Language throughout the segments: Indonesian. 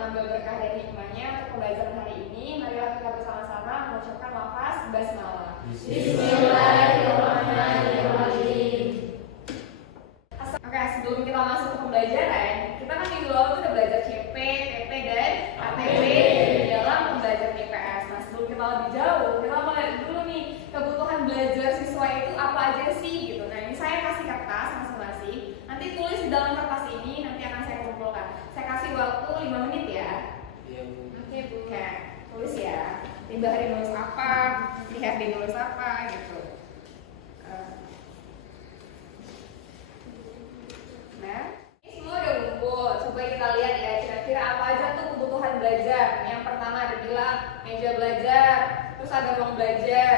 mengambil berkah dan hikmahnya untuk pembelajaran hari ini. Marilah kita bersama-sama mengucapkan lafaz basmalah. Bismillahirrahmanirrahim. Oke, sebelum kita masuk ke pembelajaran, kita kan minggu lalu tuh udah belajar CP, PP, dan ATW dalam pembelajaran IPS. Nah, sebelum kita lebih jauh, kita mau lihat dulu nih kebutuhan belajar siswa itu apa aja sih gitu. Nah, ini saya kasih kertas masing-masing. Nanti tulis di dalam kertas ini, nanti akan saya kumpulkan. Saya kasih waktu 5 menit ya. Iya, Bu. Oke, Bu. Oke, tulis ya. Tiba hari nulis apa, lihat di nulis apa gitu. Nah, ini semua udah ngumpul. Coba kita lihat ya, kira-kira apa aja tuh kebutuhan belajar. Yang pertama ada bilang meja belajar, terus ada ruang belajar,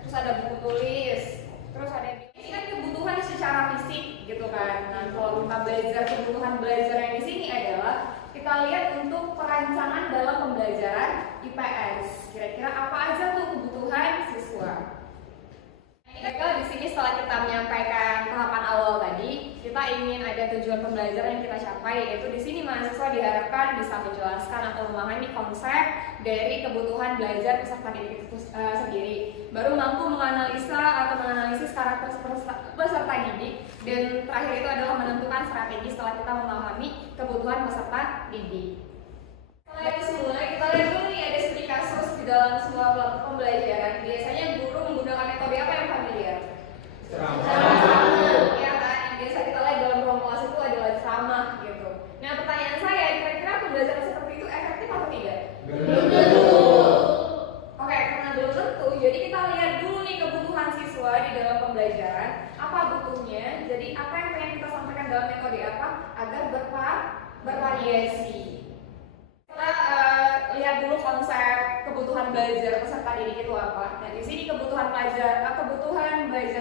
terus ada buku tulis, terus ada ini kan kebutuhan secara fisik gitu kan. Nah, kalau kita belajar kebutuhan belajar yang di sini adalah kita lihat untuk perancangan dalam pembelajaran IPS. Kira-kira apa aja tuh kebutuhan siswa? Nah, di sini setelah kita menyampaikan tahapan awal tadi, kita ingin ada tujuan pembelajaran yang kita capai, yaitu di sini mahasiswa diharapkan bisa menjelaskan atau memahami konsep dari kebutuhan belajar peserta didik itu sendiri, baru mampu menganalisa atau menganalisis karakter peserta didik, dan terakhir itu adalah menentukan strategi setelah kita memahami kebutuhan peserta didik. Setelah itu semua, kita lihat dulu nih ada studi kasus di dalam semua pembelajaran. Biasanya guru menggunakan metode apa yang familiar? Ceramah. Ya kan, yang biasa kita lihat dalam ruang kelas itu adalah ceramah gitu. Nah, pertanyaan saya, kira-kira pembelajaran seperti itu efektif atau tidak? Belum tentu. Oke, karena belum tentu, jadi kita lihat dulu nih kebutuhan siswa di dalam pembelajaran, apa butuhnya, jadi apa yang pengen kita sampaikan dalam metode apa, agar bervariasi. Kita lihat dulu konsep kebutuhan belajar peserta didik itu apa. Nah, di sini kebutuhan belajar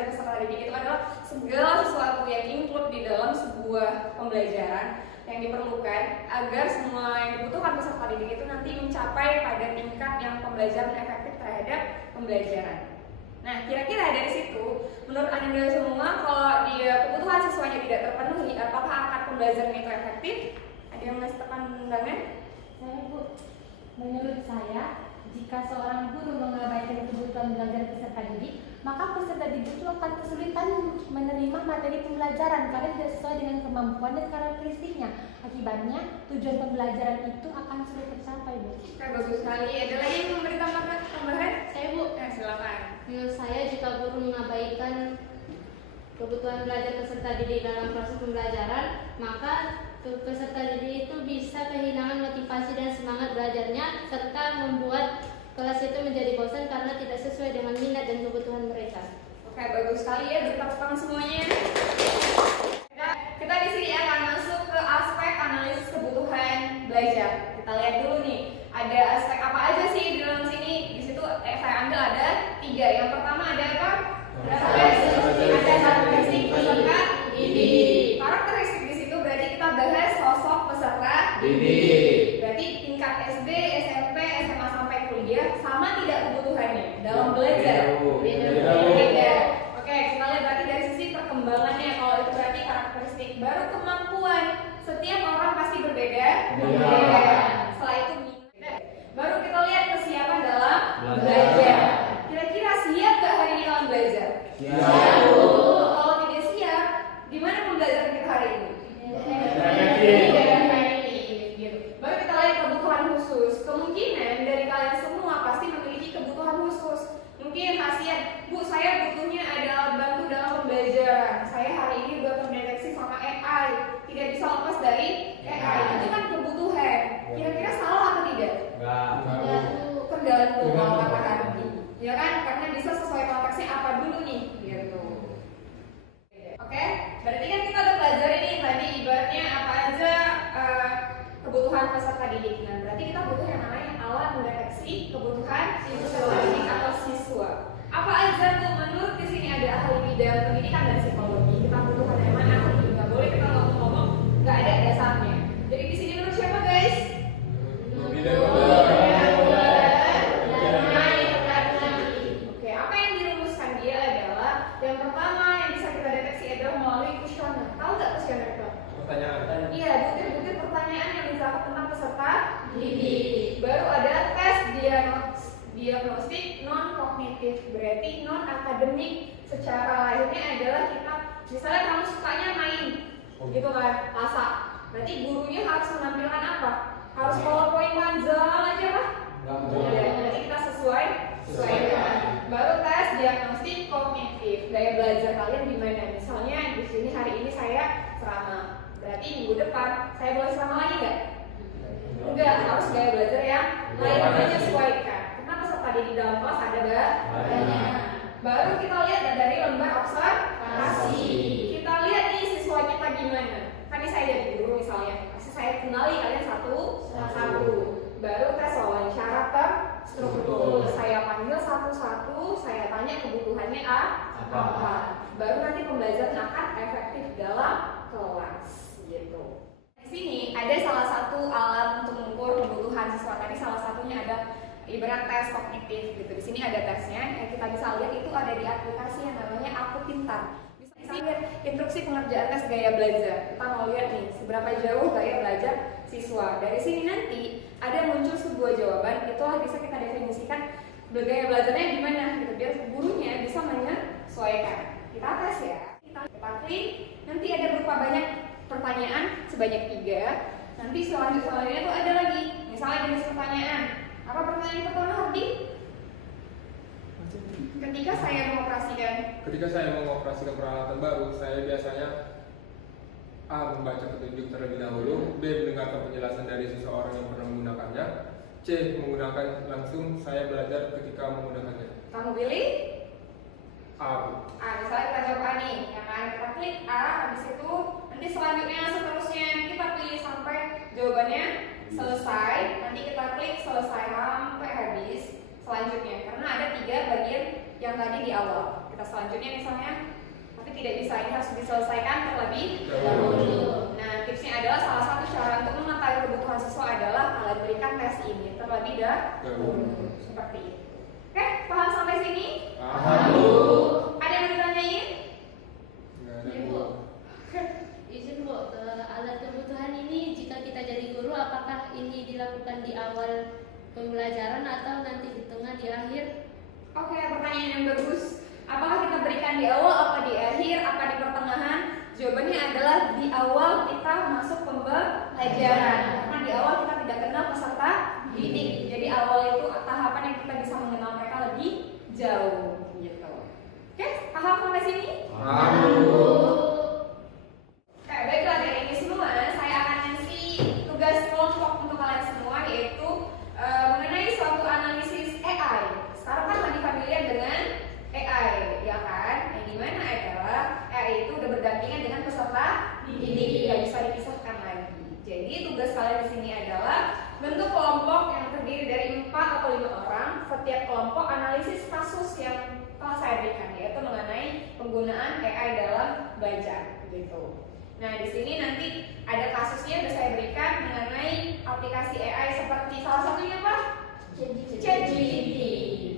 peserta didik itu adalah segala sesuatu yang include di dalam sebuah pembelajaran yang diperlukan agar semua yang dibutuhkan peserta didik itu nanti mencapai pada tingkat yang pembelajaran efektif terhadap pembelajaran. Nah, kira-kira dari situ, menurut Anda semua, kalau kebutuhan siswanya tidak terpenuhi, apakah akan pembelajaran itu efektif? Ada yang ngasih pandangan? Saya, Bu, menurut saya, jika seorang guru mengabaikan kebutuhan belajar peserta didik, maka peserta didik itu akan kesulitan menerima materi pembelajaran karena tidak sesuai dengan kemampuan dan karakteristiknya. Akibatnya, tujuan pembelajaran itu akan sulit tercapai, Bu. Oke, bagus sekali. Ada lagi yang memberi tambahan? Saya, Bu. Silakan. Menurut saya, jika guru mengabaikan kebutuhan belajar peserta didik dalam proses pembelajaran, maka peserta didik itu bisa kehilangan motivasi dan semangat belajarnya, serta membuat kelas itu menjadi bosan karena tidak sesuai dengan minat dan kebutuhan mereka. Oke, bagus sekali ya, bertepuk tangan semuanya. Kita di sini akan masuk ke aspek analisis kebutuhan belajar. Kita lihat dulu nih, ada aspek apa aja sih di dalam sini. Di situ saya ambil ada 3. Yang pertama ada apa? Karakteristik peserta didik. Karakteristik di situ berarti kita bahas sosok peserta didik. Berarti tingkat SD, SMP, SMA sampai kuliah sama tidak kebutuhannya dalam belajar? Beda. Oke, kita lihat berarti dari sisi perkembangannya. Kalau itu berarti karakteristik. Baru kemampuan. Setiap orang pasti berbeda. Setelah itu minat. Baru kita lihat kesiapan dalam belajar. Kira-kira siap gak hari ini dalam belajar? Siap. Kalau tidak siap, di mana pembelajaran kita hari ini? Gitu. Baru kita lihat kebutuhan khusus. Kemungkinan dari kalian semua pasti memiliki kebutuhan khusus. Mungkin khasiat, Bu, saya butuhnya ada bantu dalam pembelajaran. Saya hari ini udah terdeteksi sama AI, tidak bisa lepas dari AI. Itu kan kebutuhan. Kira-kira salah atau tidak? Tergantung kalau kata Ardi, ya kan? Karena bisa sesuai konteksnya apa dulu nih, gitu. Oke, berarti kan kita udah belajar ini tadi ibaratnya apa aja kebutuhan peserta didik. Nah, berarti kita butuh yang namanya alat mendeteksi kebutuhan peserta didik atau siswa. Apa aja tuh? Menurut di sini ada ahli bidang pendidikan dan psikologi. Kita butuhkan yang mana? Nggak boleh kita ngomong-ngomong nggak ada didik. Baru ada tes diagnostik non kognitif, berarti non akademik. Secara lainnya adalah kita, misalnya kamu sukanya main, gitu kan, masak. Berarti gurunya harus menampilkan apa? Harus PowerPoint panjang aja kah? Berarti kita sesuaikan. Baru tes diagnostik kognitif, gaya belajar kalian gimana? Misalnya di sini hari ini saya ceramah, berarti minggu depan saya boleh ceramah lagi nggak? Enggak, harus gaya belajar yang lain, menyesuaikan. Karena peserta di dalam kelas ada banyak. Baru kita lihat dari lembar observasi. Kita lihat nih siswa kita gimana. Kan ini saya jadi guru misalnya, pasti saya kenali kalian satu. Baru tes wawancara terstruktur. Saya panggil satu-satu, saya tanya kebutuhannya apa. Baru nanti pembelajaran akan efektif dalam kelas gitu. Di sini ada salah satu alat untuk mengukur kebutuhan siswa tadi, salah satunya ada ibarat tes kognitif gitu. Di sini ada tesnya yang kita bisa lihat itu ada di aplikasi yang namanya Aku Pintar. Bisa lihat instruksi pengerjaan tes gaya belajar. Kita mau lihat nih seberapa jauh gaya belajar siswa. Dari sini nanti ada muncul sebuah jawaban, itulah bisa kita definisikan gaya belajarnya gimana gitu, biar gurunya bisa menyesuaikan. Kita tes ya. Kita klik, nanti ada berupa banyak pertanyaan sebanyak 3. Nanti selanjutnya tuh ada lagi, misalnya jenis pertanyaan. Apa pertanyaan pertama, Hardi? Ketika saya mengoperasikan peralatan baru, saya biasanya A. Membaca petunjuk terlebih dahulu, B. Mendengarkan penjelasan dari seseorang yang pernah menggunakannya, C. Menggunakan langsung, saya belajar ketika menggunakannya. Kamu pilih? A. Misalnya kita jawab A nih, ya kan? Kita klik A, habis itu nanti selanjutnya seterusnya kita pilih sampai jawabannya selesai. Nanti kita klik selesai sampai habis selanjutnya, karena ada 3 bagian yang tadi di awal. Kita selanjutnya misalnya, tapi tidak bisa, ini harus diselesaikan terlebih dahulu. Nah, tipsnya adalah salah satu cara untuk mengetahui kebutuhan siswa adalah kalian berikan tes ini terlebih dahulu. Seperti itu. Oke, paham sampai sini? Paham. Ada yang ditanyain? Nggak ada. Ya, Bu. Izin Bu, alat kebutuhan ini jika kita jadi guru, apakah ini dilakukan di awal pembelajaran atau nanti di tengah, di akhir? Oke, pertanyaan yang bagus. Apakah kita berikan di awal, apa di akhir, apa di pertengahan? Jawabannya adalah di awal kita masuk pembelajaran. Karena di awal kita tidak kenal peserta didik. Jadi awal itu tahapan yang kita bisa mengenal mereka lebih jauh. Gitu. Oke, paham sampai sini? Paham. Baiklah, dari ini semua saya akan ngasih tugas kelompok untuk kalian semua, yaitu mengenai suatu analisis AI. Sekarang kan lagi familiar dengan AI, ya kan? Yang dimana adalah AI itu udah berdampingan dengan peserta didik, tidak bisa dipisahkan lagi. Jadi tugas kalian di sini adalah bentuk kelompok yang terdiri dari 4 atau 5 orang. Setiap kelompok analisis kasus yang telah saya berikan, yaitu mengenai penggunaan AI dalam belajar, gitu. Nah, di sini nanti ada kasusnya yang saya berikan mengenai aplikasi AI seperti salah satunya apa? ChatGPT,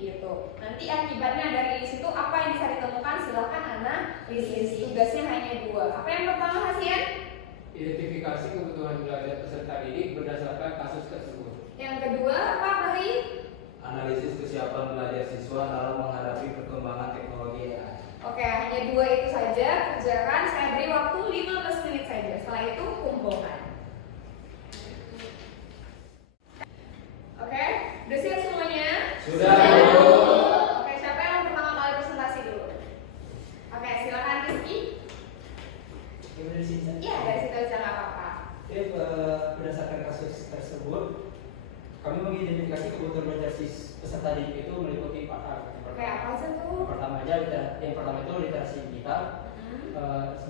gitu. Nanti akibatnya dari situ apa yang bisa ditemukan, silakan analisis. Tugasnya hanya 2. Apa yang pertama, Hasian? Identifikasi kebutuhan belajar peserta didik berdasarkan kasus tersebut. Yang kedua apa, Bahri? Analisis kesiapan belajar siswa dalam menghadapi perkembangan teknologi AI. Oke, hanya 2 itu saja. Kerjakan, saya beri waktu 15 menit saja. Setelah itu kumpulkan. Oke, udah siap semuanya? Sudah. Oke, siapa yang pertama kali presentasi dulu? Oke, silakan Rizky. Iya, dari situ aja nggak apa-apa. Berdasarkan kasus tersebut, kami mengidentifikasi kebutuhan belajar peserta didik itu meliputi 4 hal. Oke, apa aja tuh? Yang pertama itu literasi digital.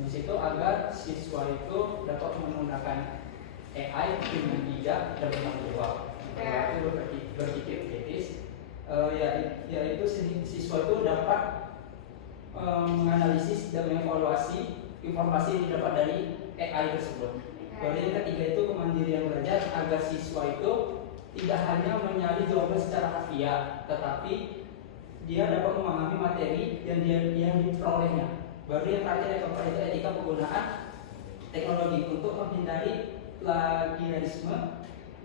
Di situ agar siswa itu dapat menggunakan AI dengan bijak dan bertanggung jawab. Itu berpikir kritis. Yaitu siswa itu dapat menganalisis dan mengevaluasi informasi yang didapat dari AI tersebut. Kemudian yang ketiga itu kemandirian belajar, agar siswa itu tidak hanya mencari jawaban secara harfiah, tetapi dia dapat memahami materi yang diperolehnya. Baru yang terakhir yang keempat itu etika penggunaan teknologi untuk menghindari plagiarisme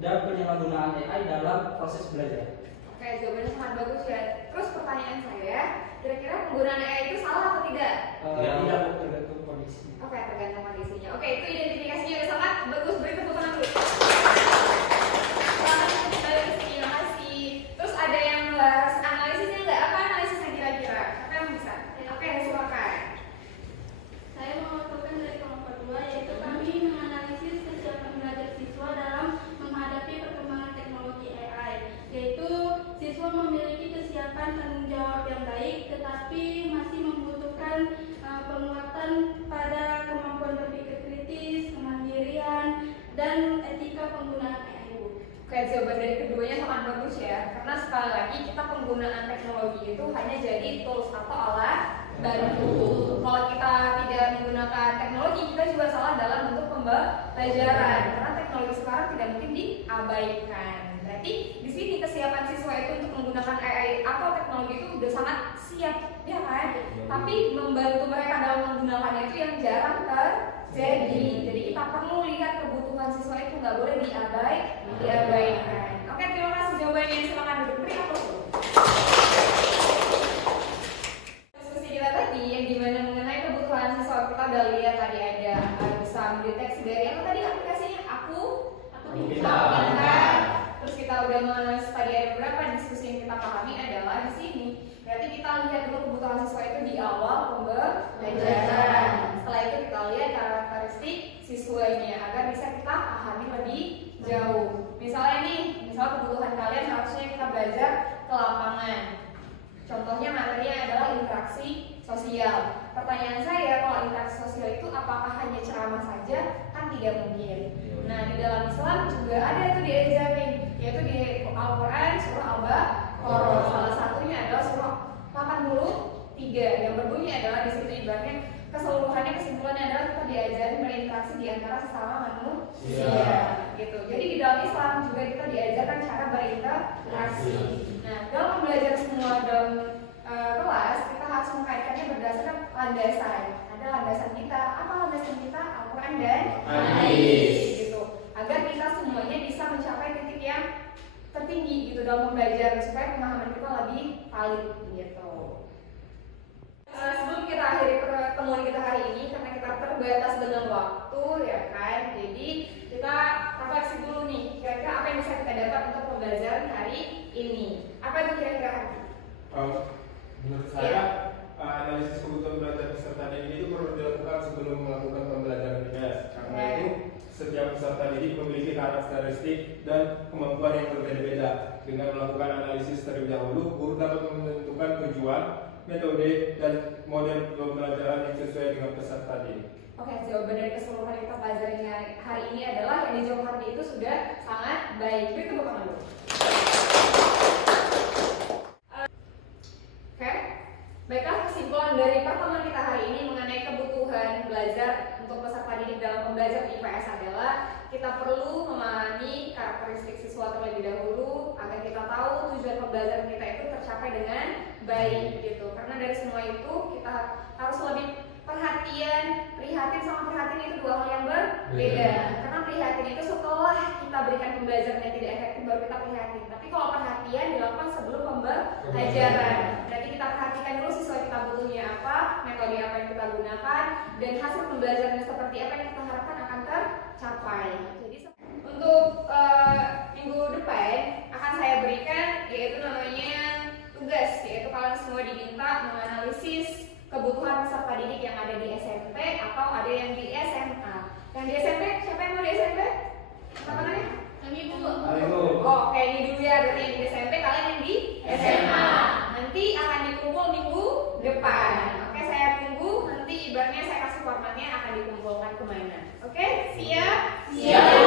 dan penyalahgunaan AI dalam proses belajar. Oke, jawabannya sangat bagus ya. Terus pertanyaan saya, kira-kira penggunaan AI itu salah atau tidak? Tidak, tergantung kondisi. Oke, tergantung kondisinya. Oke, itu identifikasinya udah sangat bagus. Beri tepuk tangan dulu. Selamat bagus, terima kasih. Terus ada yang bahas analisisnya nggak? Apa analisisnya kira-kira? Apa yang bisa? Oke, silakan. Saya mewakilkan dari kelompok 2, yaitu kami menganalisis kesiapan belajar siswa dalam menghadapi perkembangan teknologi AI, yaitu siswa memiliki kesiapan tanggung jawab yang baik, tetapi masih membutuhkan penguatan pada kemampuan berpikir kritis, kemandirian, dan etika penggunaan AI. Oke, jawaban dari keduanya sangat bagus ya. Karena sekali lagi kita penggunaan teknologi itu hanya jadi tools atau alat bantu. Kalau kita tidak menggunakan teknologi, kita juga salah dalam bentuk pembelajaran. Karena teknologi sekarang tidak mungkin diabaikan. Berarti di sini kesiapan siswa itu untuk menggunakan AI atau teknologi itu sudah sangat siap, ya kan? Tapi membantu mereka dalam menggunakannya itu yang jarang terjadi. Jadi kita perlu lihat kebutuhan siswa itu nggak boleh diabaikan. Oke, terima kasih jawabannya. Silakan duduk. Beri aplaus. Diskusi kita tadi yang gimana mengenai kebutuhan siswa, kita udah lihat tadi ada bisa mendeteksi dari apa tadi aplikasinya aku pintar. Terus kita udah menganalisis tadi ada beberapa diskusi yang kita pahami adalah di sini. Berarti kita lihat dulu kebutuhan siswa itu di awal pembelajaran. Setelah itu kita lihat karakteristik siswanya agar bisa kita pahami lebih jauh. Misalnya nih, misal kebutuhan kalian harusnya kita belajar ke lapangan. Contohnya materinya adalah interaksi sosial. Pertanyaan saya, kalau interaksi sosial itu apakah hanya ceramah saja? Kan tidak mungkin. Nah, di dalam Islam juga ada itu diajarin, yaitu di Al-Quran surah Al-Baqarah. Salah satunya adalah surah 83 yang berbunyi adalah di situ ibaratnya keseluruhannya kesimpulannya adalah kita diajarin berinteraksi di antara sesama manusia. Gitu. Jadi di dalam Islam juga kita diajarkan cara berinteraksi. Nah, dalam belajar semua dalam kelas kita harus mengkaitkannya berdasarkan landasan. Ada landasan kita. Apa landasan kita? Al-Quran dan hadis. Gitu. Agar kita semuanya bisa mencapai titik yang tertinggi gitu dalam belajar supaya pemahaman kita lebih valid gitu. Sebelum kita akhiri pertemuan kita hari ini karena kita terbatas dengan waktu ya kan, jadi kita refleksi dulu nih kira-kira apa yang bisa kita dapat untuk pembelajaran hari ini. Apa itu kira-kira? Menurut saya analisis kebutuhan belajar peserta didik itu perlu dilakukan sebelum melakukan pembelajaran IPS. Karena itu setiap peserta didik memiliki karakteristik dan kemampuan yang berbeda-beda. Dengan melakukan analisis terlebih dahulu, guru dapat menentukan tujuan, metode, dan model pembelajaran yang sesuai dengan peserta didik. Oke, jawaban dari keseluruhan yang kita pelajari hari ini adalah yang dijawab hari itu sudah sangat baik. Beri tepuk tangan dulu. Oke, baiklah kesimpulan dari pertemuan kita hari ini mengenai kebutuhan belajar untuk peserta didik dalam pembelajaran IPS adalah kita perlu memahami karakteristik siswa terlebih dahulu agar kita tahu tujuan pembelajaran kita itu tercapai dengan baik gitu. Karena dari semua itu kita harus lebih prihatin sama prihatin itu dua hal yang berbeda. Karena prihatin itu setelah kita berikan pembelajaran yang tidak efektif baru kita prihatin. Tapi kalau perhatian dilakukan sebelum pembelajaran. Berarti kita perhatikan dulu siswa kita butuhnya apa, metode apa yang kita gunakan, dan hasil pembelajarannya seperti apa yang kita harapkan akan tercapai. Jadi untuk minggu depan akan saya berikan yaitu namanya tugas, yaitu kalian semua diminta menganalisis kebutuhan peserta didik yang ada di SMP atau ada yang di SMA. Yang di SMP, siapa yang mau di SMP? Apa namanya? Kami Bu. Oh, kayak ini dulu ya, berarti yang di SMP, kalian yang di SMA. Nanti akan dikumpul minggu depan. Oke, saya tunggu. Nanti ibaratnya saya kasih formatnya akan dikumpulkan kemana. Oke, siap? Siap.